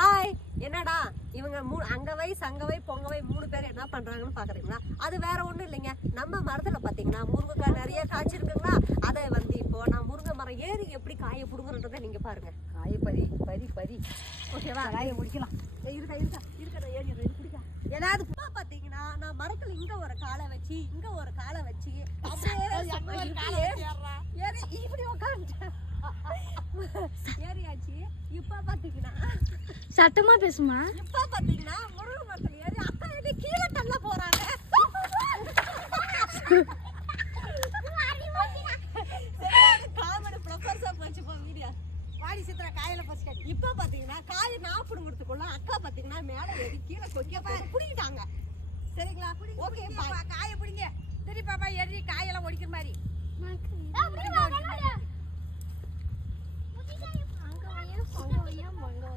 Hi. என்னடா இவங்க அங்கவை சங்கவை பொங்கவை 3 பேர் என்ன பண்றாங்கன்னு பாக்குறீங்களா? அது வேற ஒண்ணும் இல்லைங்க. நம்ம மரத்துல பாத்தீங்கன்னா முருங்கைக்காய் நிறைய காய்ச்சிருக்குங்களா? அதை இப்போ நான் முருங்கை மரம் ஏறி எப்படி காயை புடுங்குறன்றதை நீங்க பாருங்க. காயை பறி ஓகேவா? காயை முடிக்கலாம். இருக்கா நான் ஏறி பிடிக்கா. ஏதாவது பாத்தீங்கன்னா நான் மரத்துல இங்க ஒரு காலை வச்சு இங்க ஒரு காலை வச்சு ஏறி இப்படி உட்காந்துட்டேன். ஏறியாச்சு. இப்ப பாத்தீங்கன்னா சத்தமா பேசுமா. இப்ப பாத்தீங்கன்னா முருங்கை மரத்துல ஏறி அக்கா ஏறி கீழே தள்ள போறாங்க. காமெடி ப்ளப்பர்ஸா போச்சு போ வீடியோ. வாடி சித்திரா காயில பறிச்சு. இப்ப பாத்தீங்கன்னா காயை நான் புடுங்குறதுக்குள்ள அக்கா பாத்தீங்கன்னா மேல ஏறி கீழே கொக்கிய புடிக்கிட்டாங்க. சரிங்களா? ஓகே காயை பிடிங்க. சரி பாப்பா ஏறி காயெல்லாம் ஒடிக்கிற மாதிரி. அங்க